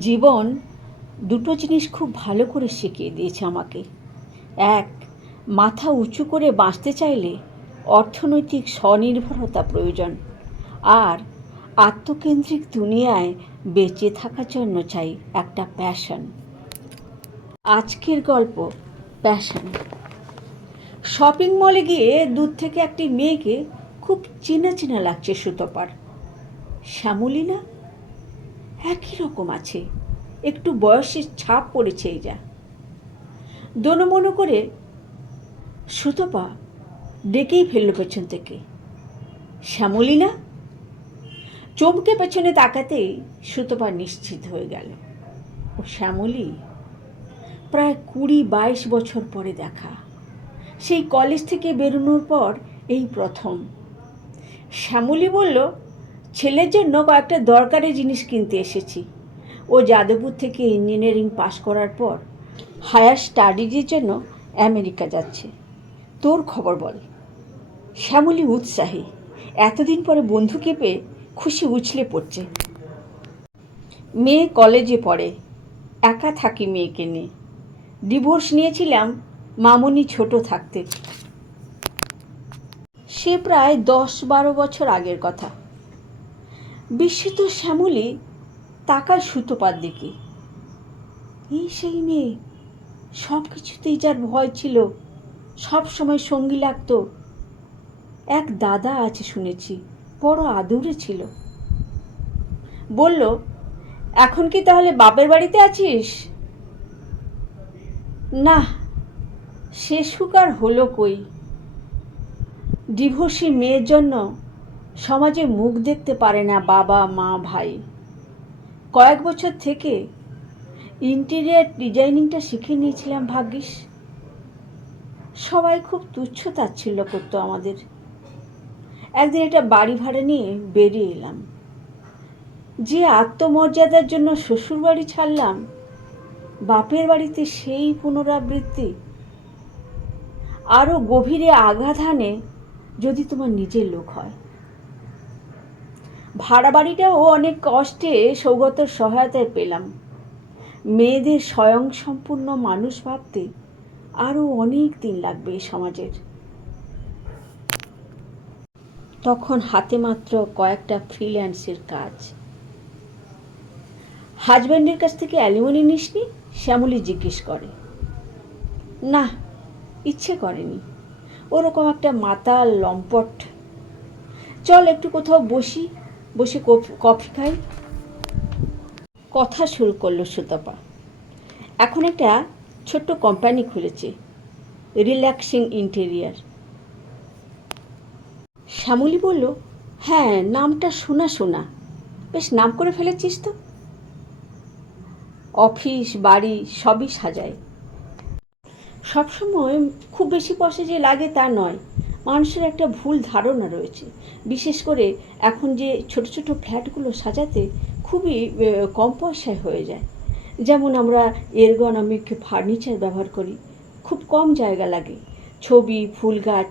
জীবন দুটো জিনিস খুব ভালো করে শিখিয়ে দিয়েছে আমাকে। এক, মাথা উঁচু করে বাঁচতে চাইলে অর্থনৈতিক স্বনির্ভরতা প্রয়োজন। আর, আত্মকেন্দ্রিক দুনিয়ায় বেঁচে থাকার জন্য চাই একটা প্যাশন আজকের গল্প প্যাশন শপিং মলে গিয়ে দূর থেকে একটি মেয়েকে খুব চেনা চেনা লাগছে সুতপার। শ্যামলী না একই রকম আছে। একটু বয়সের ছাপ পড়েছে এই যা। দোনো মনো করে সুতপা ডেকেই ফেলল পেছন থেকে। শ্যামলী না চমকে পেছনে তাকাতেই সুতপা নিশ্চিত হয়ে গেল। ও শ্যামলী, প্রায় কুড়ি বাইশ বছর পরে দেখা। সেই কলেজ থেকে বেরোনোর পর এই প্রথম। শ্যামলী বলল, ছেলের জন্য কয়েকটা দরকারি জিনিস কিনতে এসেছি। ও যাদবপুর থেকে ইঞ্জিনিয়ারিং পাশ করার পর হায়ার স্টাডিজের জন্য আমেরিকা যাচ্ছে। তোর খবর বল। শ্যামলী উৎসাহী। এতদিন পরে বন্ধুকে পেয়ে খুশি উছলে পড়ছে। মেয়ে কলেজে পড়ে, একা থাকি মেয়েকে নিয়ে। ডিভোর্স নিয়েছিলাম, মামনি ছোট থাকতে। সে প্রায় দশ বারো বছর আগের কথা। বিস্মিত শ্যামলী তাকায় সুতোপার দিকে। এই সেই মেয়ে সব কিছুতেই যার ভয় ছিল সব সময় সঙ্গী লাগতো। এক দাদা আছে শুনেছি, বড় আদুরে ছিল। বলল, এখন কি তাহলে বাপের বাড়িতে আছিস? না, সে সুকার হলো কই? ডিভোর্সি মেয়ের জন্য সমাজে মুখ দেখতে পারে না বাবা, মা, ভাই। কয়েক বছর থেকে ইন্টেরিয়ার ডিজাইনিংটা শিখে নিয়েছিলাম ভাগ্যিস। সবাই খুব তুচ্ছ তাচ্ছিল্য করতো আমাদের। একদিন একটা বাড়ি ভাড়া নিয়ে বেরিয়ে এলাম। যে আত্মমর্যাদার জন্য শ্বশুর বাড়ি ছাড়লাম, বাপের বাড়িতে সেই পুনরাবৃত্তি আরও গভীরে আঘাত হানে যদি তোমার নিজের লোক হয়। ভাড়া বাড়িটাও অনেক কষ্টে সৌগতর সহায়তায় পেলাম। মেয়েদের স্বয়ংসম্পূর্ণ মানুষ ভাবতে আরও অনেক দিন লাগবে এই সমাজের। তখন হাতে মাত্র কয়েকটা ফ্রিল্যান্সের কাজ। হাজব্যান্ডের কাছ থেকে অ্যালিমনি নিসনি? শ্যামলি জিজ্ঞেস করে। না, ইচ্ছে করেনি। ওরকম একটা মাতাল, লম্পট। চল একটু কোথাও বসি, বসে কফি- খাই। কথা শুরু করল সুতপা। এখন একটা ছোট্ট কোম্পানি খুলেছে রিল্যাক্সিং ইন্টেরিয়ার শ্যামলী বলল হ্যাঁ নামটা শোনা শোনা। বেশ, নাম করে ফেলেছিস তো? অফিস, বাড়ি সবই সাজায়। সবসময় খুব বেশি পয়সা যে লাগে তা নয়। মানুষের একটা ভুল ধারণা রয়েছে। বিশেষ করে এখন যে ছোট ছোট ফ্ল্যাটগুলো সাজাতে খুবই কম পয়সায় হয়ে যায়। যেমন আমরা এরগনমিক ফার্নিচার ব্যবহার করি, খুব কম জায়গা লাগে। ছবি, ফুল গাছ,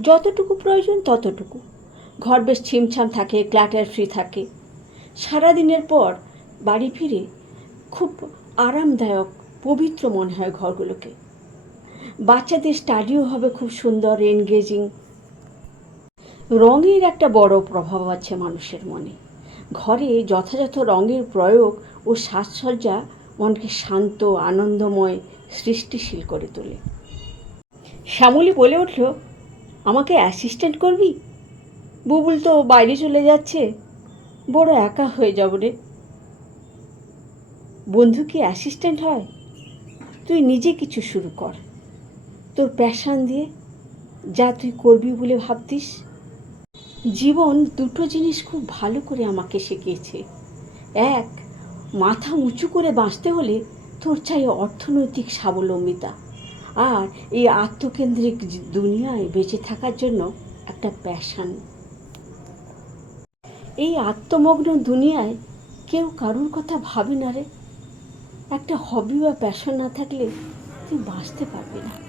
যতটুকু প্রয়োজন ততটুকু। ঘর বেশ ছিমছাম থাকে ক্ল্যাটার ফ্রি থাকে। সারাদিনের পর বাড়ি ফিরে খুব আরামদায়ক, পবিত্র মনে হয় ঘরগুলোকে। বাচ্চাদের স্টাডিও হবে খুব সুন্দর এনগেজিং রঙের একটা বড় প্রভাব আছে মানুষের মনে। ঘরে যথাযথ রঙের প্রয়োগ ও সাজসজ্জা মনকে শান্ত, আনন্দময়, সৃষ্টিশীল করে তোলে। শ্যামলী বলে উঠল, আমাকে অ্যাসিস্ট্যান্ট করবি? বুবুল তো বাইরে চলে যাচ্ছে। বড় একা হয়ে যাব রে। বন্ধু কি অ্যাসিস্ট্যান্ট হয়? তুই নিজে কিছু শুরু কর। তোর প্যাশান দিয়ে যা তুই করবি বলে ভাবতিস? জীবন দুটো জিনিস খুব ভালো করে আমাকে শিখিয়েছে। এক, মাথা উঁচু করে বাঁচতে হলে তোর চাই অর্থনৈতিক স্বাবলম্বিতা। আর এই আত্মকেন্দ্রিক দুনিয়ায় বেঁচে থাকার জন্য একটা প্যাশান। এই আত্মমগ্ন দুনিয়ায় কেউ কারুর কথা ভাবে না রে। একটা হবি বা প্যাশন না থাকলে তুই বাঁচতে পারবি না।